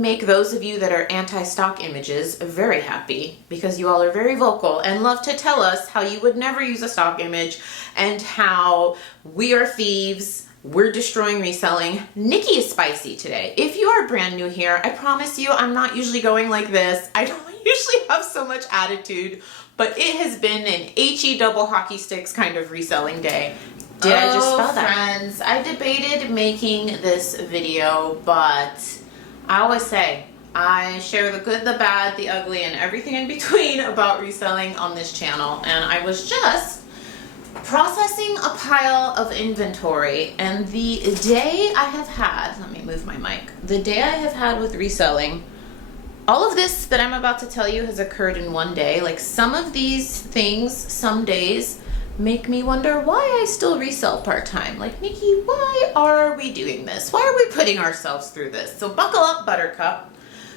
make those of you that are anti-stock images very happy, because you all are very vocal and love to tell us how you would never use a stock image and how we are thieves, we're destroying reselling. Nikki is spicy today. If you are brand new here, I promise you I'm not usually going like this. I don't usually have so much attitude, but it has been an HE double hockey sticks kind of reselling day. Did I just spell that? Friends, I debated making this video, but I always say I share the good, the bad, the ugly, and everything in between about reselling on this channel. And I was just processing a pile of inventory, and the day I have had, let me move my mic, the day I have had with reselling, all of this that I'm about to tell you has occurred in one day. Like, some of these things, some days, make me wonder why I still resell part-time. Like, Nikki, why are we doing this? Why are we putting ourselves through this? So buckle up, Buttercup,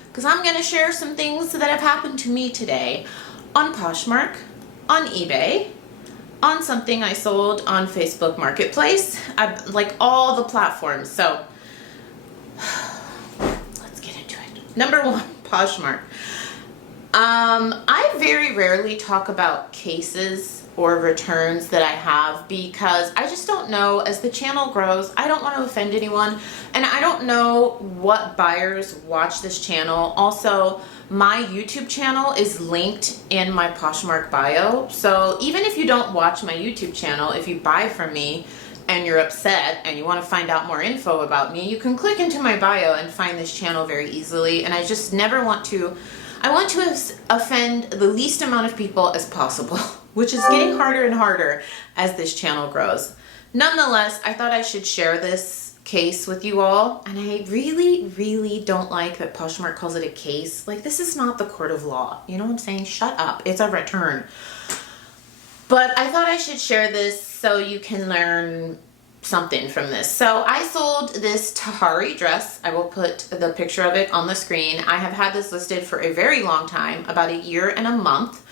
because I'm going to share some things that have happened to me today on Poshmark, on eBay, on something I sold on Facebook Marketplace, like all the platforms. So let's get into it. Number one, Poshmark. I very rarely talk about cases or returns that I have, because I just don't know, as the channel grows, I don't want to offend anyone, and I don't know what buyers watch this channel. Also, my YouTube channel is linked in my Poshmark bio, so even if you don't watch my YouTube channel, if you buy from me and you're upset and you want to find out more info about me, you can click into my bio and find this channel very easily. And I just never want to, I want to offend the least amount of people as possible, which is getting harder and harder as this channel grows. Nonetheless, I thought I should share this case with you all, and I really don't like that Poshmark calls it a case. Like, this is not the court of law. You know what I'm saying? Shut up. It's a return. But I thought I should share this so you can learn something from this. So I sold this Tahari dress. I will put the picture of it on the screen. I have had this listed for a very long time, about a year and a month.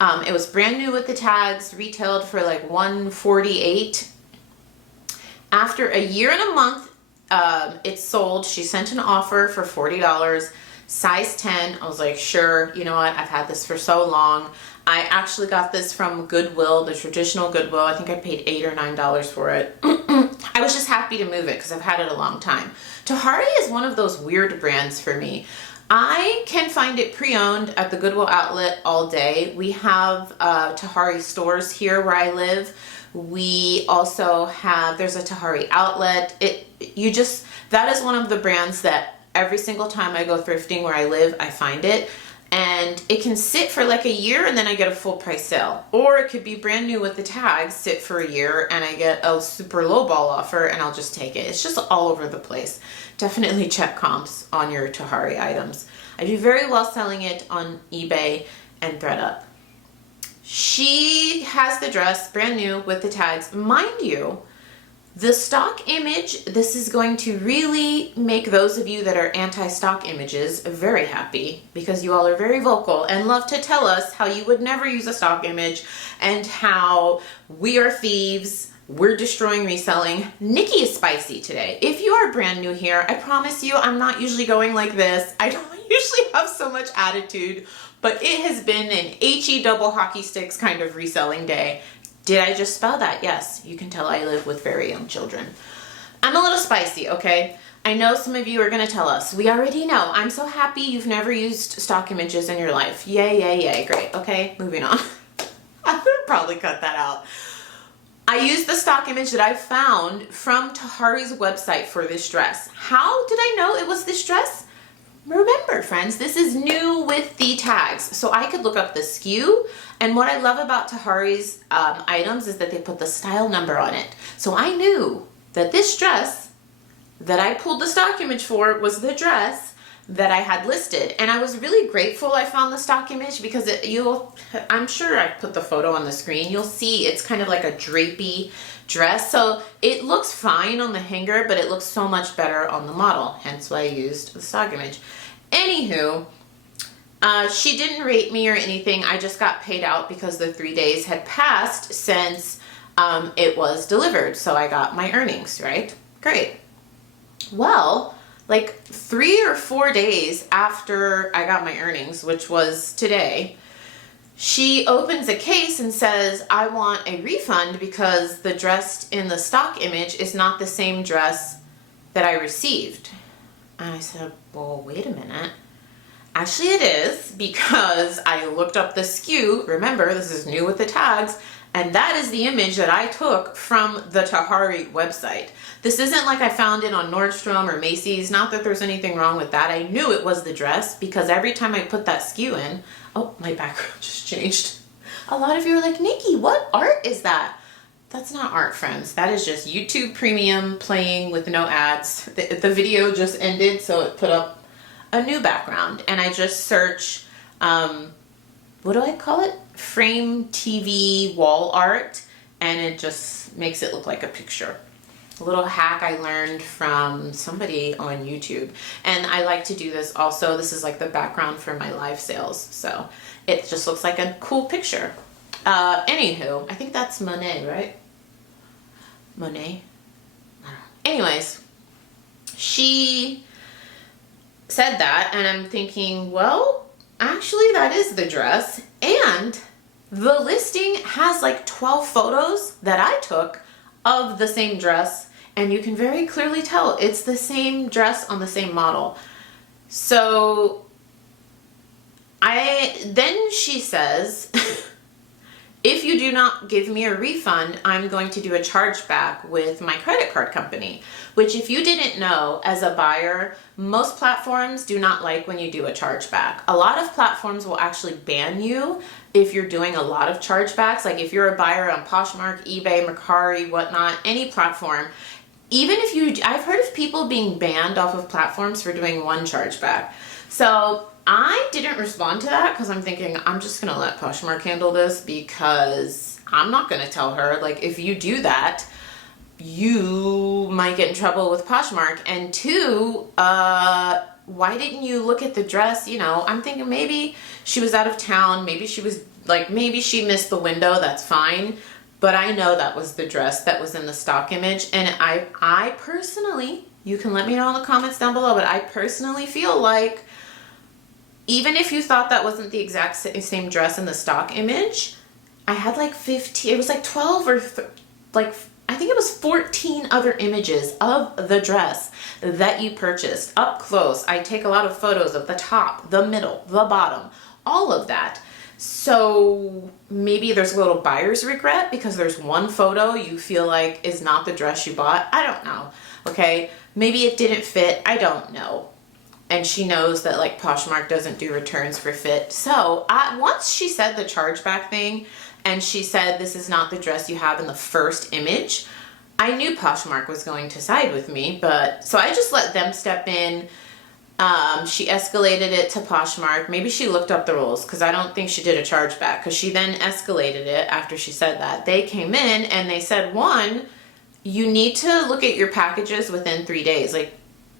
It was brand new with the tags, retailed for like $148. After a year and a month, it sold. She sent an offer for $40, size 10. I was like, sure, you know what? I've had this for so long. I actually got this from Goodwill, the traditional Goodwill. I think I paid $8 or $9 for it. I was just happy to move it because I've had it a long time. Tahari is one of those weird brands for me. I can find it pre-owned at the Goodwill outlet all day. We have Tahari stores here where I live. We also have, there's a Tahari outlet. That is one of the brands that every single time I go thrifting where I live, I find it. And it can sit for like a year and then I get a full price sale. Or it could be brand new with the tags, sit for a year, and I get a super low ball offer and I'll just take it. It's just all over the place. Definitely check comps on your Tahari items. I do very well selling it on eBay and ThredUp. She has the dress brand new with the tags. Mind you, the stock image, this is going to really make those of you that are anti-stock images very happy, because you all are very vocal and love to tell us how you would never use a stock image and how we are thieves, we're destroying reselling. Nikki is spicy today. If you are brand new here, I promise you I'm not usually going like this. I don't usually have so much attitude, but it has been an HE double hockey sticks kind of reselling day. Did I just spell that? Yes, you can tell I live with very young children. I'm a little spicy, okay? I know some of you are gonna tell us, we already know. I'm so happy you've never used stock images in your life. Yay, yay, yay, great. Okay, moving on. I would probably cut that out. I used the stock image that I found from Tahari's website for this dress. How did I know it was this dress? Remember, friends, this is new with the tags. So I could look up the SKU, and what I love about Tahari's items is that they put the style number on it. So I knew that this dress that I pulled the stock image for was the dress that I had listed. And I was really grateful I found the stock image, because I'm sure I put the photo on the screen. You'll see it's kind of like a drapey dress. So it looks fine on the hanger, but it looks so much better on the model. Hence why I used the stock image. Anywho, she didn't rate me or anything. I just got paid out because the 3 days had passed since it was delivered. So I got my earnings, right? Great. Well, like 3 or 4 days after I got my earnings, which was today, she opens a case and says, I want a refund because the dress in the stock image is not the same dress that I received. And I said, well, wait a minute. Actually, it is, because I looked up the SKU. Remember, this is new with the tags, and that is the image that I took from the Tahari website. This isn't like I found it on Nordstrom or Macy's. Not that there's anything wrong with that. I knew it was the dress because every time I put that SKU in, oh, my background just changed. A lot of you are like, Nikki, what art is that? That's not art, friends. That is just YouTube Premium playing with no ads. The video just ended, so it put up a new background. And I just search, what do I call it? Frame TV wall art, and it just makes it look like a picture. A little hack I learned from somebody on YouTube. And I like to do this also. This is like the background for my live sales. So it just looks like a cool picture. Anywho, I think that's Monet, right? Monet? Anyways, she said that, and I'm thinking, well, actually that is the dress, and the listing has like 12 photos that I took of the same dress, and you can very clearly tell it's the same dress on the same model. So then she says, if you do not give me a refund, I'm going to do a chargeback with my credit card company, which, if you didn't know, as a buyer, most platforms do not like when you do a chargeback. A lot of platforms will actually ban you if you're doing a lot of chargebacks. Like if you're a buyer on Poshmark, eBay, Mercari, whatnot, any platform, even if I've heard of people being banned off of platforms for doing one chargeback. So I didn't respond to that because I'm thinking, I'm just going to let Poshmark handle this, because I'm not going to tell her, like, if you do that, you might get in trouble with Poshmark. And two, why didn't you look at the dress? You know, I'm thinking maybe she was out of town. Maybe she was like, maybe she missed the window. That's fine. But I know that was the dress that was in the stock image. And I personally, you can let me know in the comments down below, but I personally feel like, even if you thought that wasn't the exact same dress in the stock image, I had like 15, it was like 12 or I think it was 14 other images of the dress that you purchased up close. I take a lot of photos of the top, the middle, the bottom, all of that. So maybe there's a little buyer's regret because there's one photo you feel like is not the dress you bought. I don't know. Okay. Maybe it didn't fit. I don't know. And she knows that like Poshmark doesn't do returns for fit. So once she said the chargeback thing, and she said, this is not the dress you have in the first image, I knew Poshmark was going to side with me. But so I just let them step in. She escalated it to Poshmark. Maybe she looked up the rules, because I don't think she did a chargeback, because she then escalated it after she said that. They came in and they said, one, you need to look at your packages within 3 days. Like,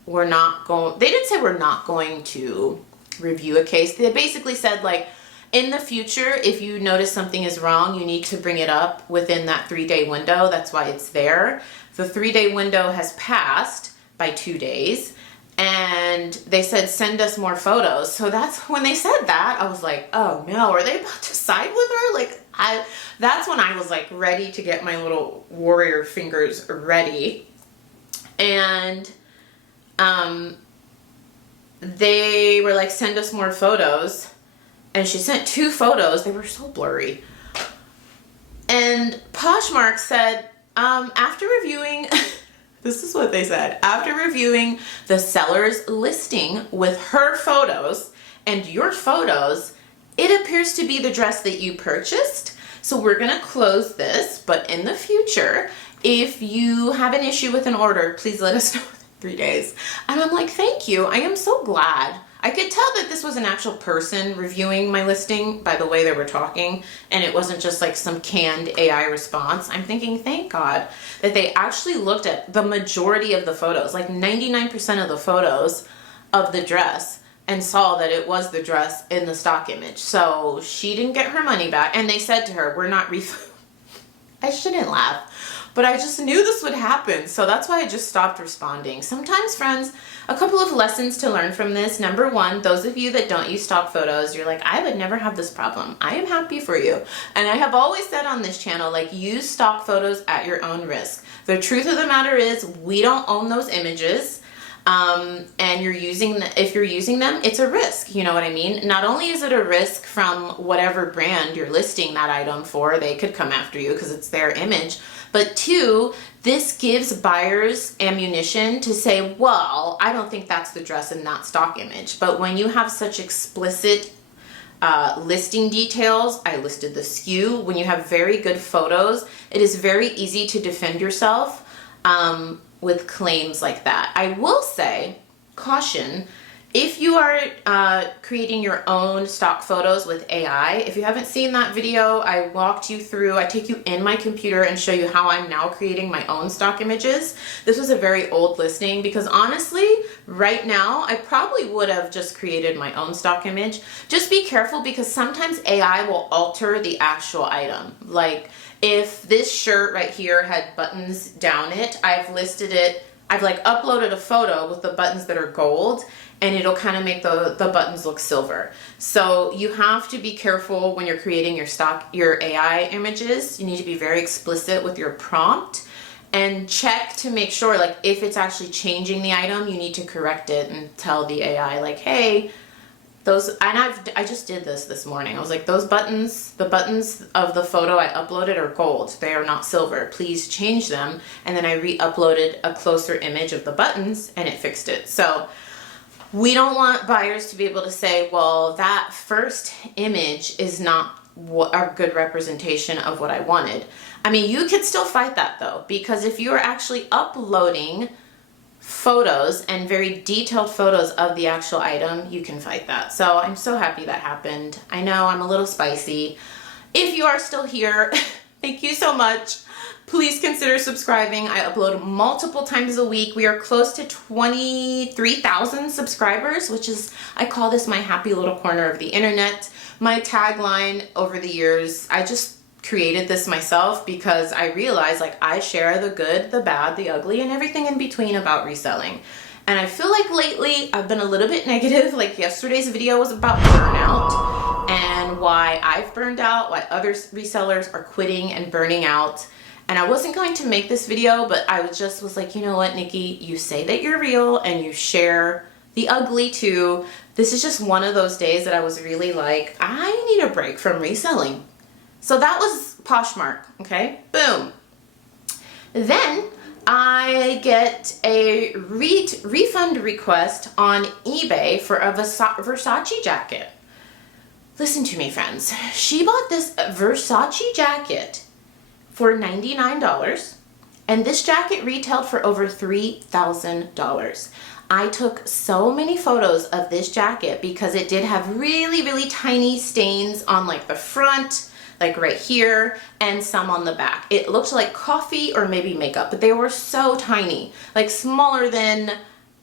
they didn't say we're not going to review a case. They basically said, like, in the future, if you notice something is wrong, you need to bring it up within that 3-day window. That's why it's there. The 3-day window has passed by 2 days, and they said, send us more photos. So that's when they said that, I was like, oh no, are they about to side with her? Like, that's when I was like ready to get my little warrior fingers ready. And they were like, send us more photos. And she sent 2 photos. They were so blurry. And Poshmark said, after reviewing, this is what they said, after reviewing the seller's listing with her photos and your photos, it appears to be the dress that you purchased. So we're going to close this, but in the future, if you have an issue with an order, please let us know within 3 days. And I'm like, thank you. I am so glad. I could tell that this was an actual person reviewing my listing by the way they were talking, and it wasn't just like some canned AI response. I'm thinking, thank God that they actually looked at the majority of the photos, like 99% of the photos of the dress, and saw that it was the dress in the stock image. So she didn't get her money back, and they said to her, we're not I shouldn't laugh, but I just knew this would happen. So that's why I just stopped responding. Sometimes, friends, a couple of lessons to learn from this. Number one, those of you that don't use stock photos, you're like, I would never have this problem. I am happy for you. And I have always said on this channel, like, use stock photos at your own risk. The truth of the matter is we don't own those images. And if you're using them, it's a risk. You know what I mean? Not only is it a risk from whatever brand you're listing that item for, they could come after you because it's their image. But two, this gives buyers ammunition to say, well, I don't think that's the dress in that stock image. But when you have such explicit listing details, I listed the SKU, when you have very good photos, it is very easy to defend yourself with claims like that. I will say, caution, if you are creating your own stock photos with AI, if you haven't seen that video, I walked you through, I take you in my computer and show you how I'm now creating my own stock images. This was a very old listing because honestly, right now, I probably would have just created my own stock image. Just be careful because sometimes AI will alter the actual item. Like if this shirt right here had buttons down it, I've listed it, I've like uploaded a photo with the buttons that are gold, and it'll kind of make the buttons look silver. So you have to be careful when you're creating your AI images. You need to be very explicit with your prompt and check to make sure, like, if it's actually changing the item, you need to correct it and tell the AI, like, hey, those, and I just did this morning. I was like, those buttons, the buttons of the photo I uploaded are gold. They are not silver. Please change them. And then I re-uploaded a closer image of the buttons and it fixed it. So we don't want buyers to be able to say, well, that first image is not a good representation of what I wanted. I mean, you can still fight that though, because if you are actually uploading photos and very detailed photos of the actual item, you can fight that. So I'm so happy that happened. I know I'm a little spicy. If you are still here, thank you so much. Please consider subscribing. I upload multiple times a week. We are close to 23,000 subscribers, which is, I call this my happy little corner of the internet. My tagline over the years, I just created this myself because I realized, like, I share the good, the bad, the ugly, and everything in between about reselling. And I feel like lately I've been a little bit negative. Like yesterday's video was about burnout and why I've burned out, why other resellers are quitting and burning out. And I wasn't going to make this video, but I was like, you know what, Nikki, you say that you're real and you share the ugly too. This is just one of those days that I was really like, I need a break from reselling. So that was Poshmark, okay? Boom. Then I get a refund request on eBay for a Versace jacket. Listen to me, friends. She bought this Versace jacket for $99, and this jacket retailed for over $3,000. I took so many photos of this jacket because it did have really, really tiny stains on like the front, like right here, and some on the back. It looked like coffee or maybe makeup, but they were so tiny, like smaller than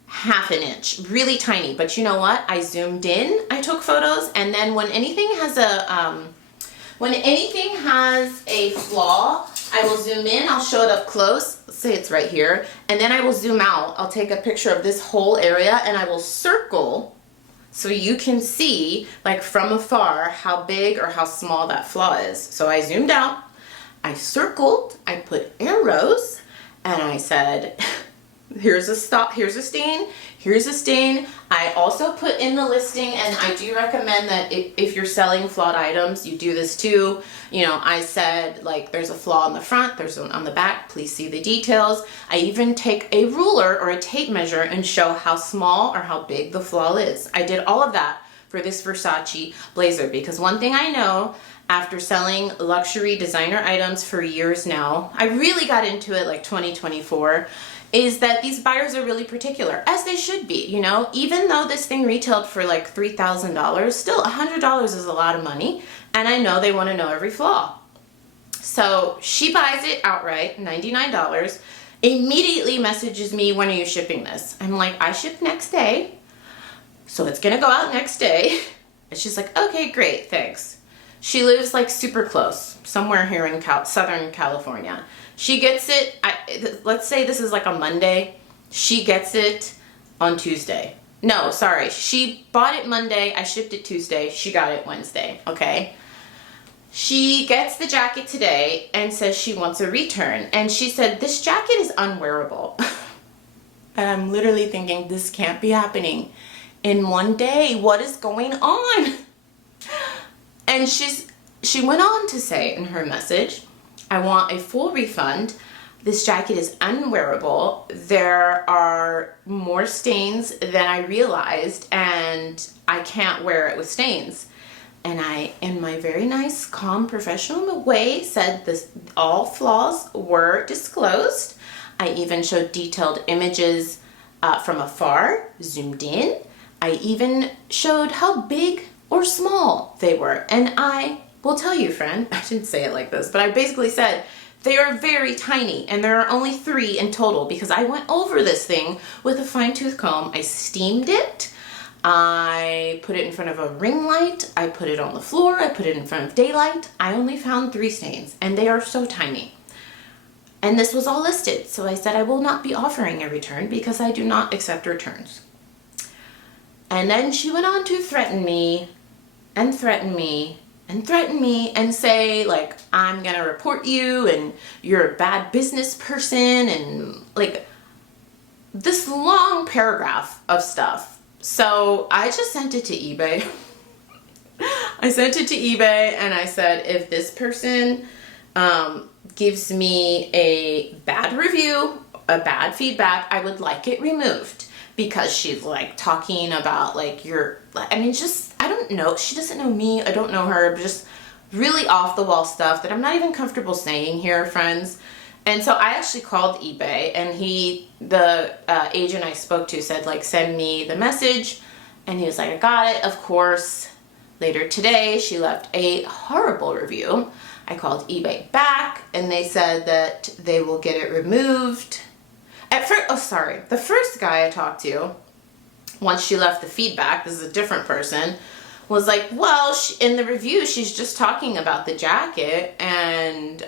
half an inch, really tiny. But you know what? I zoomed in, I took photos, and then when anything has a flaw, I will zoom in, I'll show it up close, let's say it's right here, and then I will zoom out, I'll take a picture of this whole area and I will circle so you can see, like from afar, how big or how small that flaw is. So I zoomed out, I circled, I put arrows, and I said, here's a stain, here's a stain. I also put in the listing, and I do recommend that if you're selling flawed items, you do this too. You know, I said, like, there's a flaw on the front, there's one on the back, please see the details. I even take a ruler or a tape measure and show how small or how big the flaw is. I did all of that for this Versace blazer because one thing I know, after selling luxury designer items for years now, I really got into it like 2024, is that these buyers are really particular, as they should be, you know? Even though this thing retailed for like $3,000, still $100 is a lot of money, and I know they want to know every flaw. So she buys it outright, $99, immediately messages me, when are you shipping this? I'm like, I ship next day, so it's gonna go out next day. And she's like, okay, great, thanks. She lives like super close, somewhere here in Southern California. She gets it, let's say this is like a Monday. She gets it on Tuesday. No, sorry. She bought it Monday. I shipped it Tuesday. She got it Wednesday. Okay. She gets the jacket today and says she wants a return. And she said, this jacket is unwearable. And I'm literally thinking, this can't be happening in one day. What is going on? And she went on to say in her message, I want a full refund. This jacket is unwearable. There are more stains than I realized, and I can't wear it with stains. And I, in my very nice, calm, professional way, said this: all flaws were disclosed. I even showed detailed images from afar, zoomed in. I even showed how big or small they were. And I will tell you, friend, I didn't say it like this, but I basically said, they are very tiny, and there are only 3 in total, because I went over this thing with a fine-tooth comb. I steamed it. I put it in front of a ring light. I put it on the floor. I put it in front of daylight. I only found 3 stains, and they are so tiny. And this was all listed. So I said I will not be offering a return because I do not accept returns. And then she went on to threaten me and threaten me and threaten me and say, like, I'm gonna report you and you're a bad business person, and like this long paragraph of stuff. So I just sent it to eBay. I sent it to eBay and I said, if this person gives me a bad review, a bad feedback, I would like it removed. Because she's like talking about like just, I don't know, she doesn't know me, I don't know her, but just really off the wall stuff that I'm not even comfortable saying here, friends. And so I actually called eBay, and the agent I spoke to said, like, send me the message, and he was like, I got it, of course. Later today, she left a horrible review. I called eBay back, and they said that they will get it removed. The first guy I talked to, once she left the feedback, this is a different person, was like, well, in the review, she's just talking about the jacket, and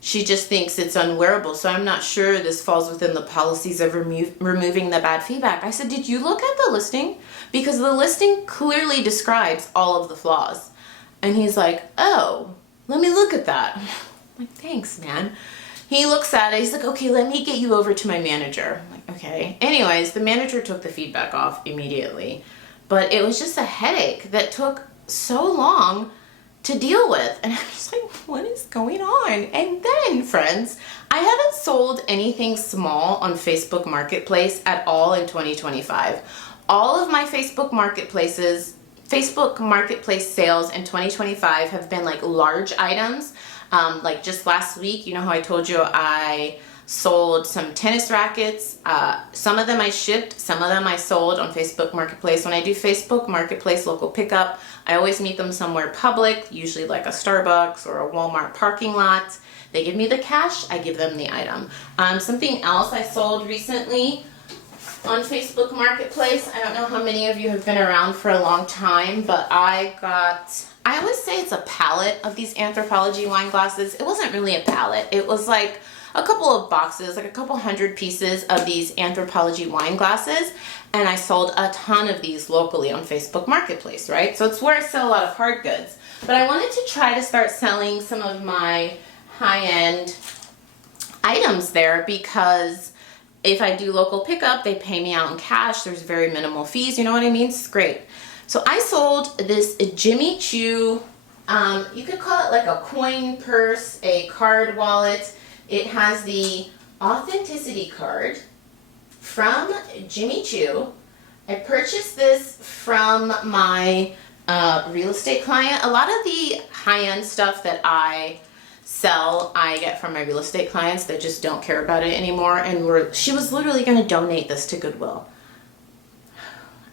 she just thinks it's unwearable, so I'm not sure this falls within the policies of removing the bad feedback. I said, did you look at the listing? Because the listing clearly describes all of the flaws. And he's like, oh, let me look at that. I'm like, thanks, man. He looks at it, he's like, okay, let me get you over to my manager. I'm like, okay. Anyways, the manager took the feedback off immediately. But it was just a headache that took so long to deal with. And I'm just like, what is going on? And then, friends, I haven't sold anything small on Facebook Marketplace at all in 2025. All of my Facebook Marketplace sales in 2025 have been like large items. Like just last week, you know how I told you I sold some tennis rackets. Some of them I shipped, some of them I sold on Facebook Marketplace. When I do Facebook Marketplace local pickup, I always meet them somewhere public, usually like a Starbucks or a Walmart parking lot. They give me the cash, I give them the item. Something else I sold recently on Facebook Marketplace, I don't know how many of you have been around for a long time, but I always say it's a pallet of these Anthropologie wine glasses. It wasn't really a pallet. It was like a couple of boxes, like a couple hundred pieces of these Anthropologie wine glasses, and I sold a ton of these locally on Facebook Marketplace, right? So it's where I sell a lot of hard goods. But I wanted to try to start selling some of my high-end items there, because if I do local pickup, they pay me out in cash. There's very minimal fees, you know what I mean? It's great. So I sold this Jimmy Choo, you could call it like a coin purse, a card wallet. It has the authenticity card from Jimmy Choo. I purchased this from my real estate client. A lot of the high-end stuff that I sell, I get from my real estate clients that just don't care about it anymore. And she was literally going to donate this to Goodwill.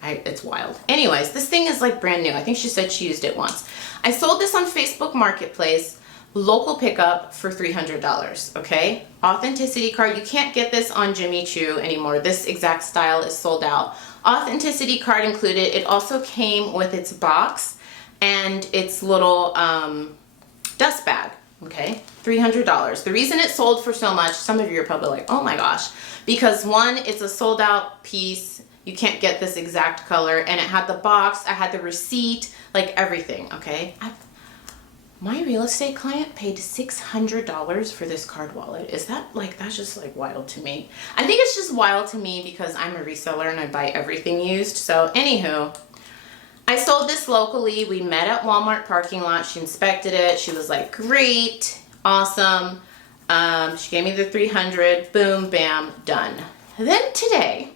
It's wild. Anyways, this thing is like brand new. I think she said she used it once. I sold this on Facebook Marketplace, local pickup for $300, okay? Authenticity card. You can't get this on Jimmy Choo anymore. This exact style is sold out. Authenticity card included. It also came with its box, and its little dust bag. Okay, $300. The reason it sold for so much, some of you are probably like, oh my gosh, because one, it's a sold out piece. You can't get this exact color, and it had the box, I had the receipt, like everything, okay? My real estate client paid $600 for this card wallet. Is that like, that's just like wild to me. I think it's just wild to me because I'm a reseller and I buy everything used. So anywho, I sold this locally. We met at Walmart parking lot. She inspected it. She was like, great, awesome. She gave me the 300, boom, bam, done. Then today,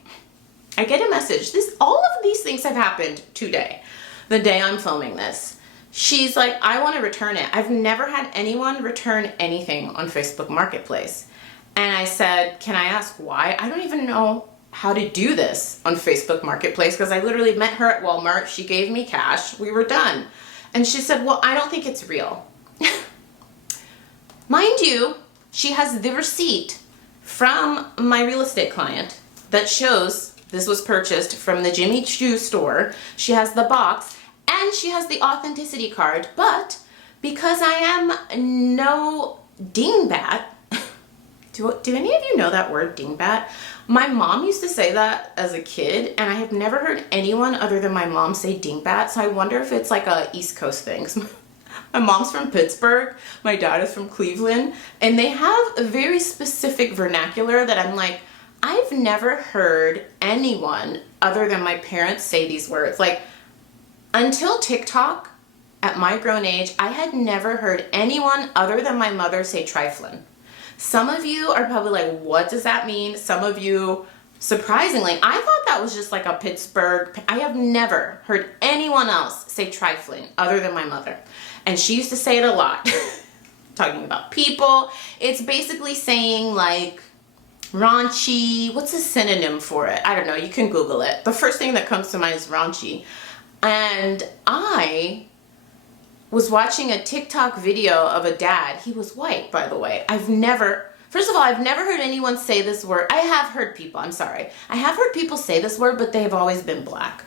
I get a message. All of these things have happened today, the day I'm filming this. She's like, I want to return it. I've never had anyone return anything on Facebook Marketplace. And I said, can I ask why? I don't even know how to do this on Facebook Marketplace because I literally met her at Walmart. She gave me cash. We were done. And she said, well, I don't think it's real. Mind you, she has the receipt from my real estate client that shows this was purchased from the Jimmy Choo store. She has the box and she has the authenticity card. But because I am no dingbat, do any of you know that word, dingbat? My mom used to say that as a kid, and I have never heard anyone other than my mom say dingbat, so I wonder if it's like a East Coast thing. My mom's from Pittsburgh, my dad is from Cleveland, and they have a very specific vernacular that I'm like, I've never heard anyone other than my parents say these words. Like, until TikTok, at my grown age, I had never heard anyone other than my mother say trifling. Some of you are probably like, what does that mean? Some of you, surprisingly, I thought that was just like a Pittsburgh. I have never heard anyone else say trifling other than my mother. And she used to say it a lot. Talking about people. It's basically saying like raunchy. What's a synonym for it? I don't know. You can Google it. The first thing that comes to mind is raunchy. And I was watching a TikTok video of a dad. He was white, by the way. First of all, I've never heard anyone say this word. I have heard people, I'm sorry. I have heard people say this word, but they've always been black.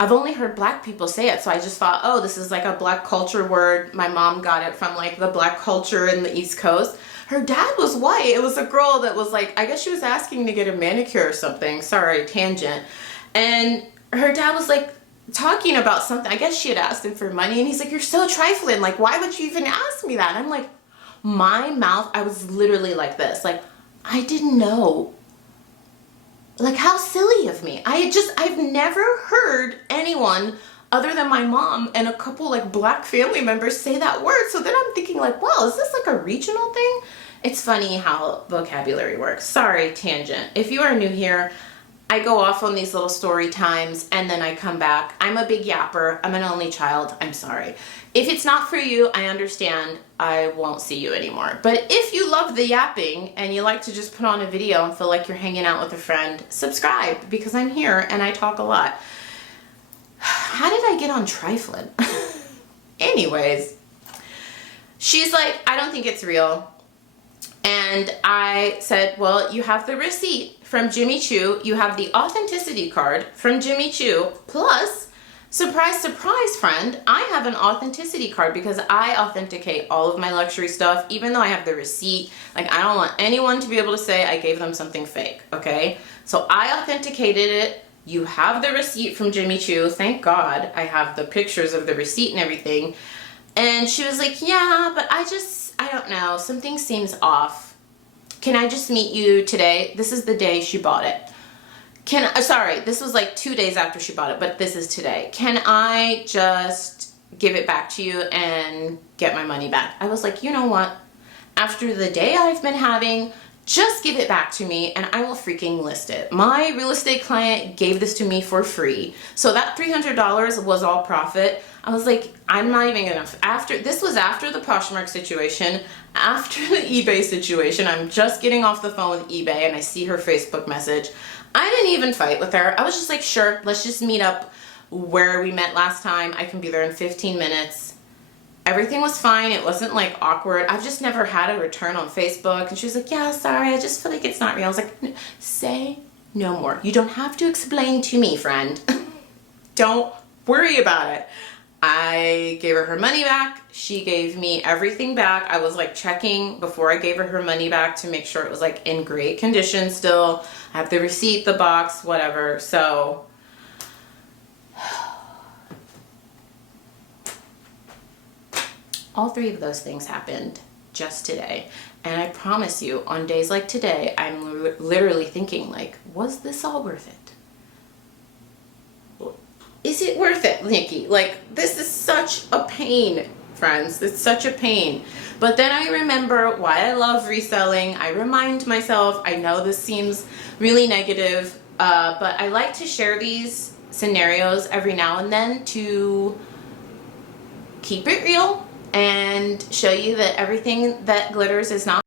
I've only heard black people say it, so I just thought, oh, this is like a black culture word. My mom got it from like the black culture in the East Coast. Her dad was white. It was a girl that was like, I guess she was asking to get a manicure or something. Sorry, tangent. And her dad was like, talking about something. I guess she had asked him for money, and he's like, you're so trifling. Like, why would you even ask me that? And I'm like, my mouth, I was literally like this. Like, I didn't know. Like, how silly of me. I've never heard anyone other than my mom and a couple like black family members say that word. So then I'm thinking like, wow, is this like a regional thing? It's funny how vocabulary works. Sorry, tangent. If you are new here, I go off on these little story times and then I come back. I'm a big yapper. I'm an only child. I'm sorry. If it's not for you, I understand. I won't see you anymore. But if you love the yapping and you like to just put on a video and feel like you're hanging out with a friend, subscribe because I'm here and I talk a lot. How did I get on trifling? Anyways, she's like, I don't think it's real. And I said, well, you have the receipt from Jimmy Choo. You have the authenticity card from Jimmy Choo. Plus, surprise, surprise, friend, I have an authenticity card because I authenticate all of my luxury stuff, even though I have the receipt. Like, I don't want anyone to be able to say I gave them something fake, okay? So I authenticated it. You have the receipt from Jimmy Choo. Thank God I have the pictures of the receipt and everything. And she was like, yeah, but I don't know. Something seems off. Can I just meet you today? This is the day she bought it. Sorry, this was like 2 days after she bought it, but this is today. Can I just give it back to you and get my money back? I was like, you know what? After the day I've been having, just give it back to me and I will freaking list it. My real estate client gave this to me for free. So that $300 was all profit. I was like, I'm not even gonna, this was after the Poshmark situation, after the eBay situation. I'm just getting off the phone with eBay and I see her Facebook message. I didn't even fight with her. I was just like, sure, let's just meet up where we met last time. I can be there in 15 minutes. Everything was fine. It wasn't like awkward. I've just never had a return on Facebook. And she was like, yeah, sorry, I just feel like it's not real. I was like, say no more. You don't have to explain to me, friend. Don't worry about it. I gave her her money back. She gave me everything back. I was like checking before I gave her her money back to make sure it was like in great condition still. I have the receipt, the box, whatever. So all three of those things happened just today. And I promise you, on days like today, I'm literally thinking like, was this all worth it? Is it worth it, Nikki? Like, this is such a pain, friends. It's such a pain. But then I remember why I love reselling. I remind myself, I know this seems really negative, but I like to share these scenarios every now and then to keep it real and show you that everything that glitters is not